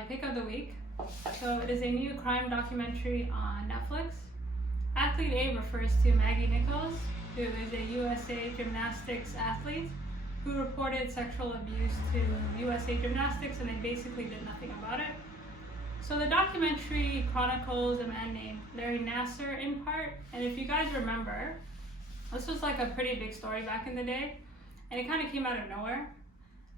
my pick of the week. So it is a new crime documentary on Netflix. Athletea refers to Maggie Nichols, who is a USA Gymnastics athlete who reported sexual abuse to USA Gymnastics, and they basically did nothing about it. So the documentary chronicles a man named Larry Nassar in part, and if you guys remember, this was like a pretty big story back in the day, and it kind of came out of nowhere.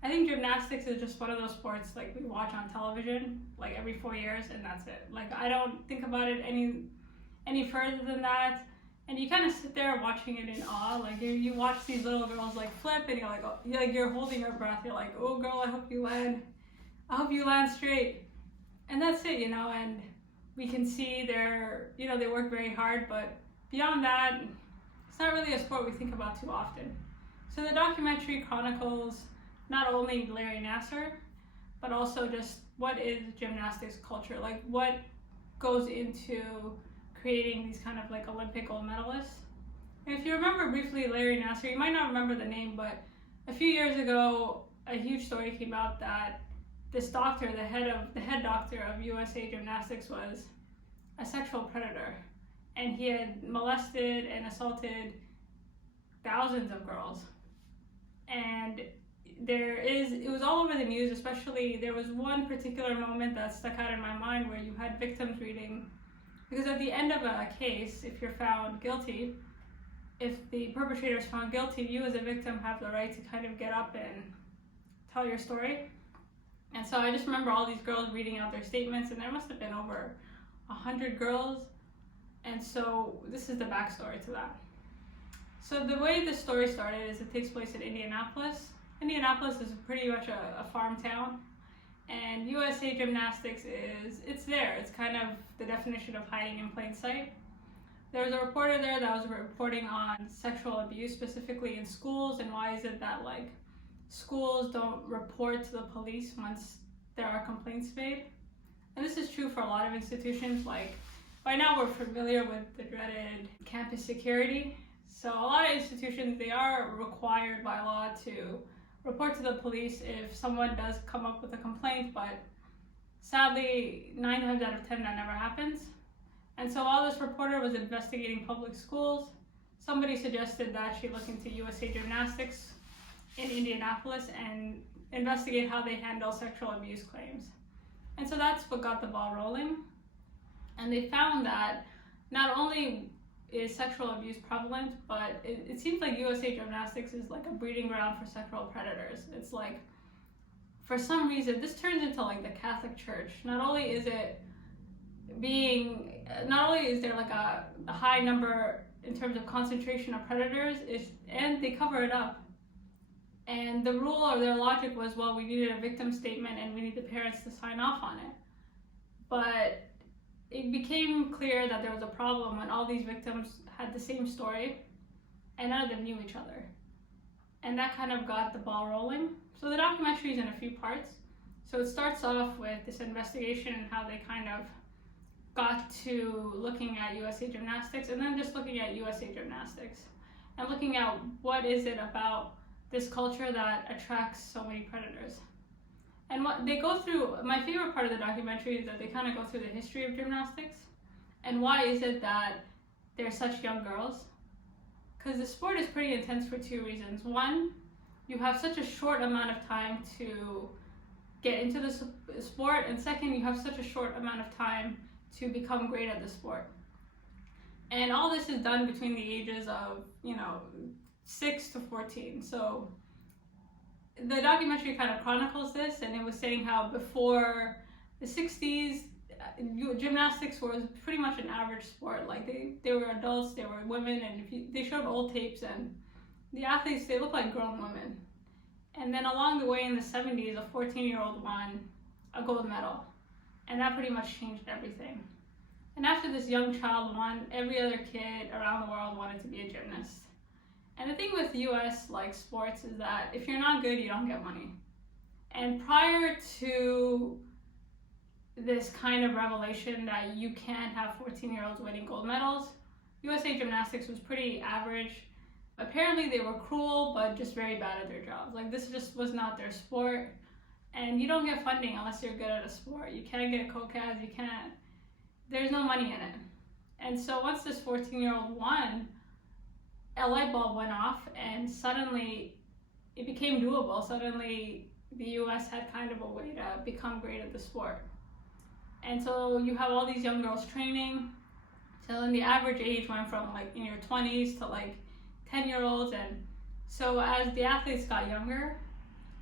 I think gymnastics is just one of those sports like we watch on television like every 4 years, and that's it. Like I don't think about it any further than that. And you kind of sit there watching it in awe. Like you watch these little girls like flip, and you're like, oh, you're holding your breath. You're like, oh girl, I hope you land straight. And that's it, and we can see they work very hard, but beyond that, it's not really a sport we think about too often. So the documentary chronicles not only Larry Nassar, but also just what is gymnastics culture, like what goes into creating these kind of like Olympic gold medalists. And if you remember briefly Larry Nassar, you might not remember the name, but a few years ago, a huge story came out that this doctor, the head doctor of USA Gymnastics, was a sexual predator, and he had molested and assaulted thousands of girls. And it was all over the news, especially there was one particular moment that stuck out in my mind where you had victims reading, because at the end of a case, if you're found guilty, if the perpetrator is found guilty, you as a victim have the right to kind of get up and tell your story. And so I just remember all these girls reading out their statements, and there must have been over 100 girls. And so this is the backstory to that. So the way the story started is it takes place in Indianapolis. Indianapolis is pretty much a farm town, and USA Gymnastics it's there. It's kind of the definition of hiding in plain sight. There was a reporter there that was reporting on sexual abuse, specifically in schools, and why is it that like schools don't report to the police once there are complaints made. And this is true for a lot of institutions. Like by now we're familiar with the dreaded campus security. So a lot of institutions, they are required by law to report to the police if someone does come up with a complaint, but sadly 9 times out of 10 that never happens. And so while this reporter was investigating public schools, somebody suggested that she look into USA Gymnastics in Indianapolis and investigate how they handle sexual abuse claims. And so that's what got the ball rolling. And they found that not only is sexual abuse prevalent, but it seems like USA Gymnastics is like a breeding ground for sexual predators. It's like, for some reason, this turns into like the Catholic Church. Not only is there like a high number in terms of concentration of predators, and they cover it up. And the rule or their logic was, well, we needed a victim statement and we need the parents to sign off on it. But it became clear that there was a problem when all these victims had the same story and none of them knew each other. And that kind of got the ball rolling. So the documentary is in a few parts. So it starts off with this investigation and how they kind of got to looking at USA Gymnastics, and then just looking at USA Gymnastics and looking at what is it about this culture that attracts so many predators. And what they go through, my favorite part of the documentary is that they kind of go through the history of gymnastics and why is it that they're such young girls. Because the sport is pretty intense for 2 reasons. One, you have such a short amount of time to get into the sport, and second, you have such a short amount of time to become great at the sport. And all this is done between the ages of 6 to 14. So the documentary kind of chronicles this, and it was saying how before the 60s, gymnastics was pretty much an average sport. Like they were adults, they were women, and they showed old tapes, and the athletes, they looked like grown women. And then along the way in the 70s, a 14-year-old won a gold medal, and that pretty much changed everything. And after this young child won, every other kid around the world wanted to be a gymnast. And the thing with US like sports is that if you're not good, you don't get money. And prior to this kind of revelation that you can't have 14-year-olds winning gold medals, USA Gymnastics was pretty average. Apparently they were cruel, but just very bad at their jobs. Like this just was not their sport. And you don't get funding unless you're good at a sport. You can't get co-cads, there's no money in it. And so once this 14-year-old won, a light bulb went off and suddenly it became doable. Suddenly the US had kind of a way to become great at the sport. And so you have all these young girls training. So then the average age went from like in your 20s to like 10-year-olds. And so as the athletes got younger,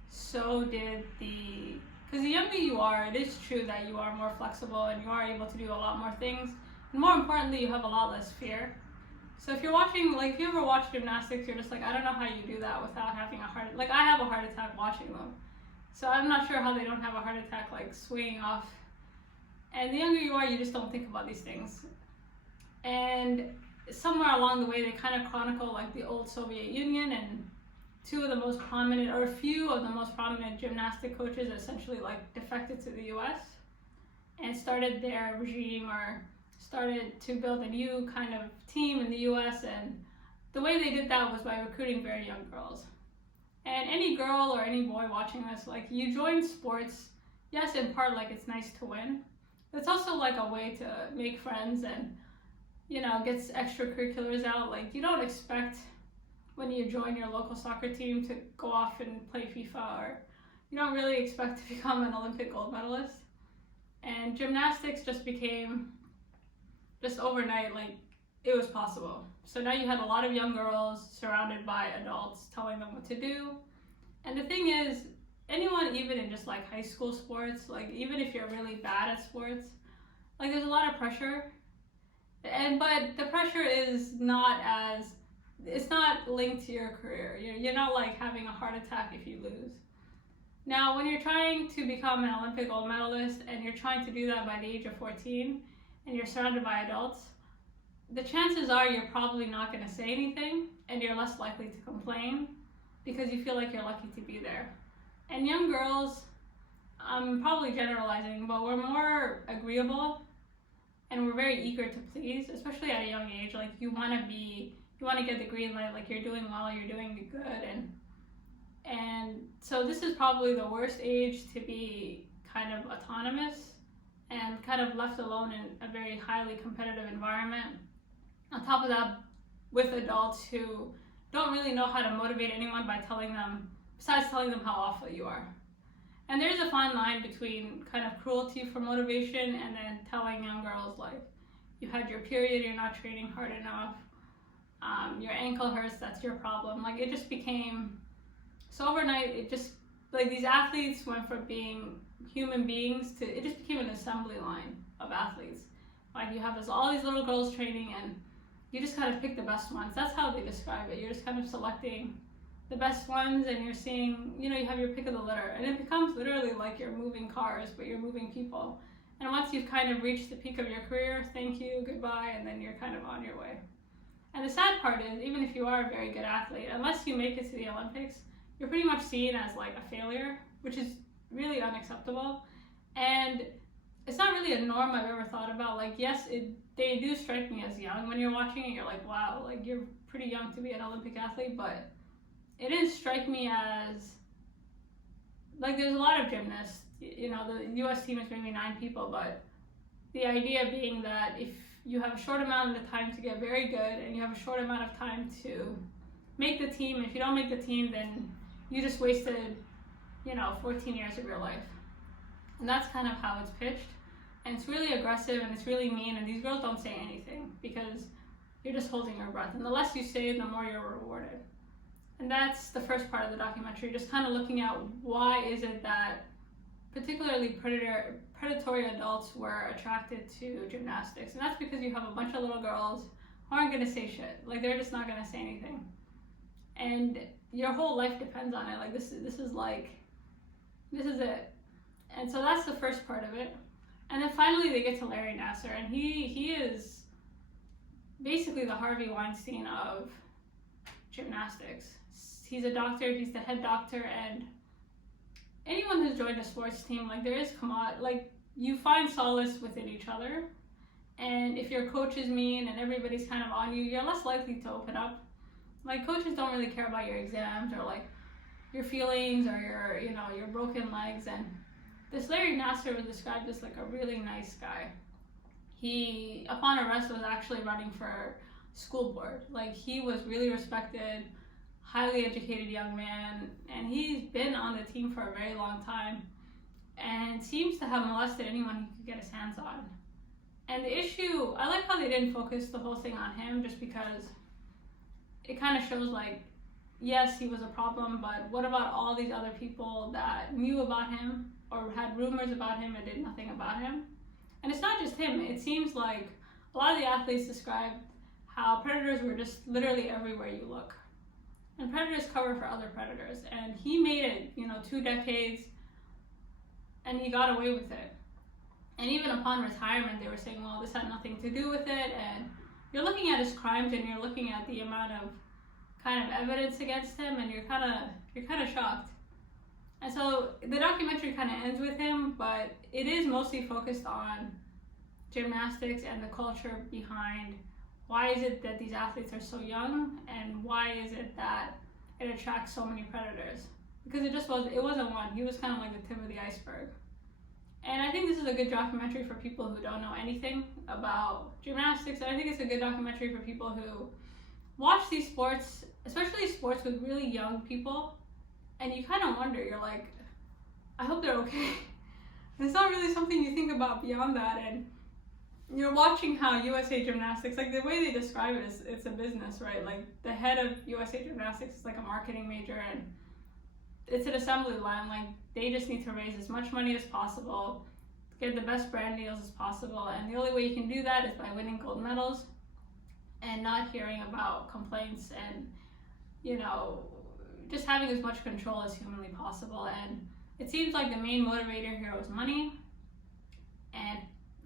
so did because the younger you are, it is true that you are more flexible and you are able to do a lot more things. And more importantly, you have a lot less fear. So if you're watching, like if you ever watch gymnastics, you're just like, I don't know how you do that without having a heart, like I have a heart attack watching them. So I'm not sure how they don't have a heart attack like swinging off. And the younger you are, you just don't think about these things. And somewhere along the way, they kind of chronicle like the old Soviet Union, and two of the most prominent, or a few of the most prominent gymnastic coaches essentially like defected to the US and started their regime, or started to build a new kind of team in the US. And the way they did that was by recruiting very young girls. And any girl or any boy watching this, like you join sports, yes, in part like it's nice to win. It's also like a way to make friends and, you know, gets extracurriculars out. Like you don't expect when you join your local soccer team to go off and play FIFA, or you don't really expect to become an Olympic gold medalist. And gymnastics just became, just overnight, like it was possible. So now you had a lot of young girls surrounded by adults telling them what to do. And the thing is, anyone, even in just like high school sports, like even if you're really bad at sports, like there's a lot of pressure. But the pressure is not it's not linked to your career. You're not like having a heart attack if you lose. Now, when you're trying to become an Olympic gold medalist and you're trying to do that by the age of 14 and you're surrounded by adults, the chances are you're probably not going to say anything and you're less likely to complain because you feel like you're lucky to be there. And young girls, I'm probably generalizing, but we're more agreeable and we're very eager to please, especially at a young age. Like you want to get the green light, like you're doing well, you're doing good. And so this is probably the worst age to be kind of autonomous and kind of left alone in a very highly competitive environment. On top of that, with adults who don't really know how to motivate anyone besides telling them how awful you are. And there's a fine line between kind of cruelty for motivation and then telling young girls like, you had your period, you're not training hard enough, your ankle hurts, that's your problem. Like it just became, so overnight, it just, like these athletes went from being human beings to, it just became an assembly line of athletes. Like you have all these little girls training and you just kind of pick the best ones. That's how they describe it. You're just kind of selecting the best ones and you're seeing, you have your pick of the litter. And it becomes literally like you're moving cars, but you're moving people. And once you've kind of reached the peak of your career, thank you, goodbye, and then you're kind of on your way. And the sad part is, even if you are a very good athlete, unless you make it to the Olympics, you're pretty much seen as like a failure, which is really unacceptable. And it's not really a norm I've ever thought about. Like, yes, they do strike me as young. When you're watching it, you're like, wow, like you're pretty young to be an Olympic athlete, but it didn't strike me as, like there's a lot of gymnasts, the US team is maybe 9 people, but the idea being that if you have a short amount of time to get very good and you have a short amount of time to make the team, if you don't make the team, then you just wasted, 14 years of your life. And that's kind of how it's pitched. And it's really aggressive and it's really mean, and these girls don't say anything because you're just holding your breath. And the less you say, the more you're rewarded. And that's the first part of the documentary, just kind of looking at why is it that particularly predatory adults were attracted to gymnastics. And that's because you have a bunch of little girls who aren't going to say shit. Like they're just not going to say anything. And your whole life depends on it. Like this is it. And so that's the first part of it. And then finally they get to Larry Nassar, and he is basically the Harvey Weinstein of gymnastics. He's a doctor, he's the head doctor, and anyone who's joined a sports team, like there is you find solace within each other. And if your coach is mean and everybody's kind of on you, you're less likely to open up. Like coaches don't really care about your exams or like your feelings or your broken legs. And this Larry Nassar was described as like a really nice guy. He, upon arrest, was actually running for school board. Like, he was really respected, highly educated young man, and he's been on the team for a very long time and seems to have molested anyone he could get his hands on. And the issue, I like how they didn't focus the whole thing on him, just because it kind of shows like, yes, he was a problem, but what about all these other people that knew about him or had rumors about him and did nothing about him? And it's not just him. It seems like a lot of the athletes described how predators were just literally everywhere you look. And predators cover for other predators. And he made it, 2 decades, and he got away with it. And even upon retirement, they were saying, well, this had nothing to do with it. And you're looking at his crimes and you're looking at the amount of kind of evidence against him, and you're kind of shocked. And so the documentary kind of ends with him, but it is mostly focused on gymnastics and the culture behind why is it that these athletes are so young, and why is it that it attracts so many predators? Because it wasn't one. He was kind of like the tip of the iceberg. And I think this is a good documentary for people who don't know anything about gymnastics. And I think it's a good documentary for people who watch these sports, especially sports with really young people, and you kind of wonder, you're like, I hope they're okay. And it's not really something you think about beyond that. And you're watching how USA Gymnastics, like the way they describe it is it's a business, right? Like the head of USA Gymnastics is like a marketing major, and it's an assembly line. Like they just need to raise as much money as possible, get the best brand deals as possible. And the only way you can do that is by winning gold medals and not hearing about complaints, and just having as much control as humanly possible. And it seems like the main motivator here was money, and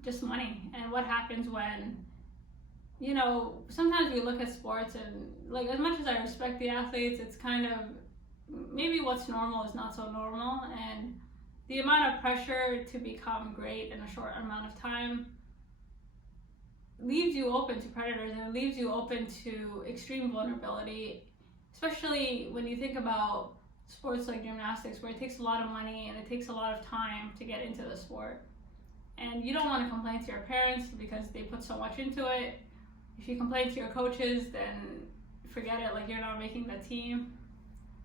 just money. And what happens when sometimes we look at sports, and like, as much as I respect the athletes, it's kind of maybe what's normal is not so normal, and the amount of pressure to become great in a short amount of time leaves you open to predators, and it leaves you open to extreme vulnerability, especially when you think about sports like gymnastics, where it takes a lot of money and it takes a lot of time to get into the sport. And you don't want to complain to your parents because they put so much into it. If you complain to your coaches, then forget it, like you're not making the team.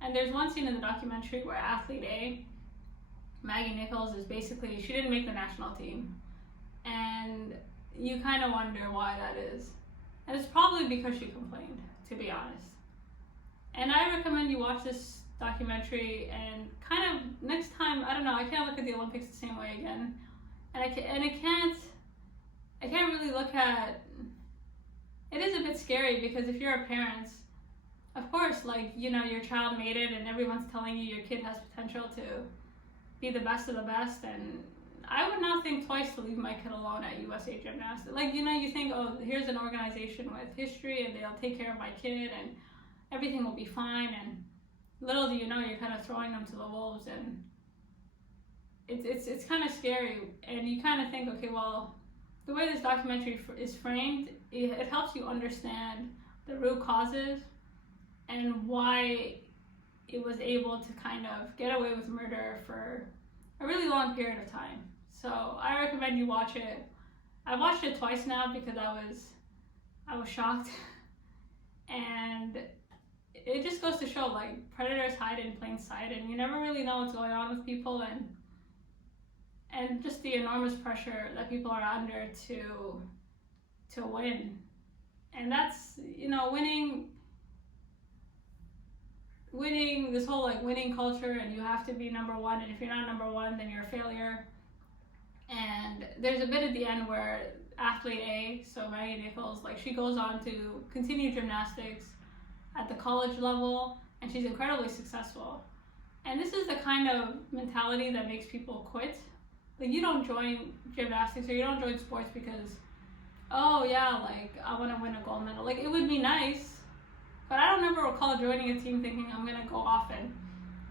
And there's one scene in the documentary where athlete A, Maggie Nichols, is basically, she didn't make the national team. And you kind of wonder why that is. And it's probably because she complained, to be honest. And I recommend you watch this documentary, and kind of next time, I don't know, I can't look at the Olympics the same way again. And I can't really look at, it is a bit scary, because if you're a parent, of course, like, your child made it and everyone's telling you your kid has potential to be the best of the best, and I would not think twice to leave my kid alone at USA Gymnastics. Like, you think, oh, here's an organization with history and they'll take care of my kid and everything will be fine, and little do you know, you're kind of throwing them to the wolves. And it's kind of scary, and you kind of think, okay, well, the way this documentary is framed, it helps you understand the root causes and why it was able to kind of get away with murder for a really long period of time. So I recommend you watch it. I watched it twice now because I was shocked. And it just goes to show, like, predators hide in plain sight, and you never really know what's going on with people, and just the enormous pressure that people are under to win. And that's, winning this whole like winning culture, and you have to be number one, and if you're not number one, then you're a failure. And there's a bit at the end where athlete A, so Maggie Nichols, like, she goes on to continue gymnastics at the college level, and she's incredibly successful. And this is the kind of mentality that makes people quit. Like, you don't join gymnastics or you don't join sports because, oh yeah, like, I want to win a gold medal. Like, it would be nice, but I don't ever recall joining a team thinking I'm going to go off and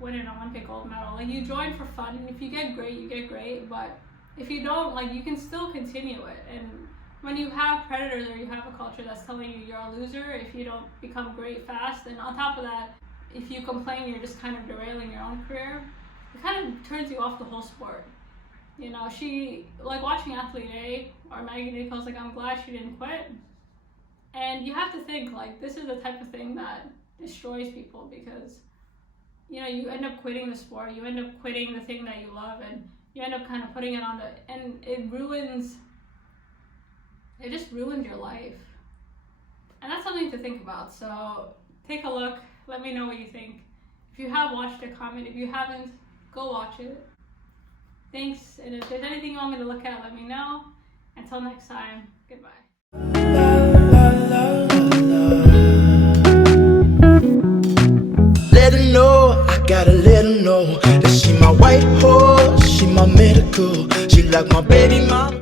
win an Olympic gold medal. Like, you join for fun, and if you get great, you get great, but if you don't, like, you can still continue it. And when you have predators or you have a culture that's telling you you're a loser if you don't become great fast, and on top of that, if you complain, you're just kind of derailing your own career. It kind of turns you off the whole sport. You know, she, like watching Athlete A or Maggie Nichols, like I'm glad she didn't quit. And you have to think, like, this is the type of thing that destroys people, because, you know, you end up quitting the sport, you end up quitting the thing that you love, and you end up kind of putting it on and it just ruins your life. And that's something to think about. So take a look, let me know what you think. If you have watched it, comment. If you haven't, go watch it. Thanks, and if there's anything you want me to look at, let me know. Until next time, goodbye. Let her know, I gotta let her know that she my white horse, she my medical, she like my baby mama.